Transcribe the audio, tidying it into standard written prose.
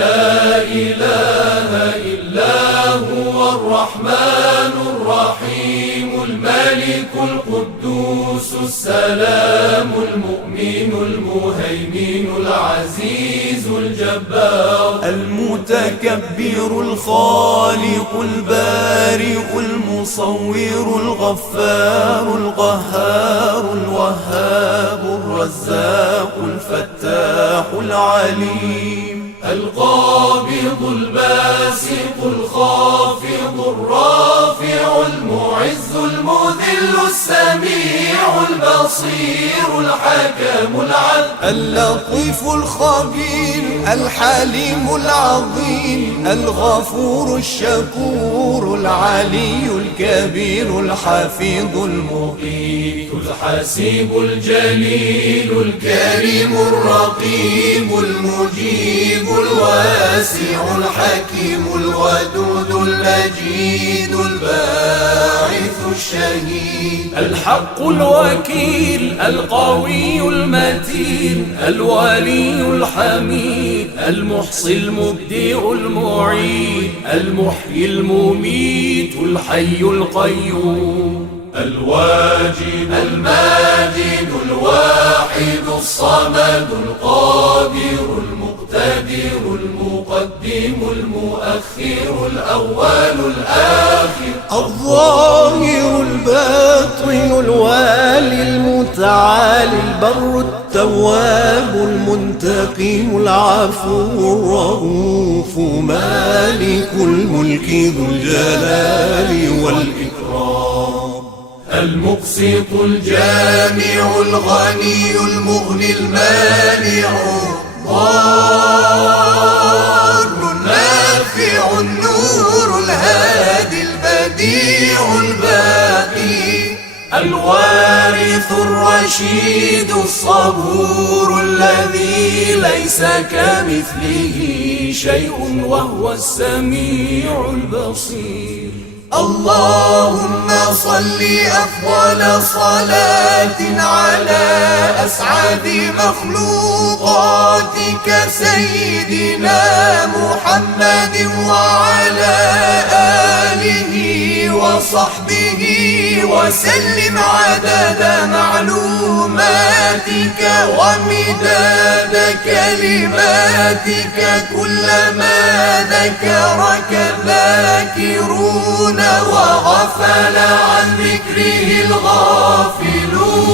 لا إله إلا هو الرحمن الرحيم الملك القدوس السلام المؤمن المهيمن العزيز الجبار المتكبر الخالق البارئ المصور الغفار القهار الوهاب الرزاق الفتاح العليم القابض الباسط الخافض الرافع المعز المذل السميع البصير الحكم العدل اللطيف الخبير الحليم العظيم الغفور الشكور العلي الكبير الحفيظ المقيت الحسيب الجليل الكريم الرقيب المجيب الواسع الحكيم الودود المجيد الباعث الشهيد الحق الوكيل القوي المتين الولي الحميد المحصي المبدئ المعيد المحيي المميت الحي القيوم الواجد الماجد الواحد الصمد القادر المقتدر المقدم المؤخر الأول الآخر الظاهر الباطن الوالي المتعالي البر التواب المنتقم العفو الرؤوف مالك الملك ذو الجلال والإكرام المقسط الجامع الغني المغني المانع الضار النافع النور الهادي البديع الباقي الوارث الرشيد الصبور الذي ليس كمثله شيء وهو السميع البصير اللهم صل أفضل صلاة على أسعد مخلوقاتك سيدنا محمد وعلى آله وصحبه وسلم عدد معلوماتك ومداد كلماتك كلما ذكرك الذاكرون وغفل عن ذكره الغافلون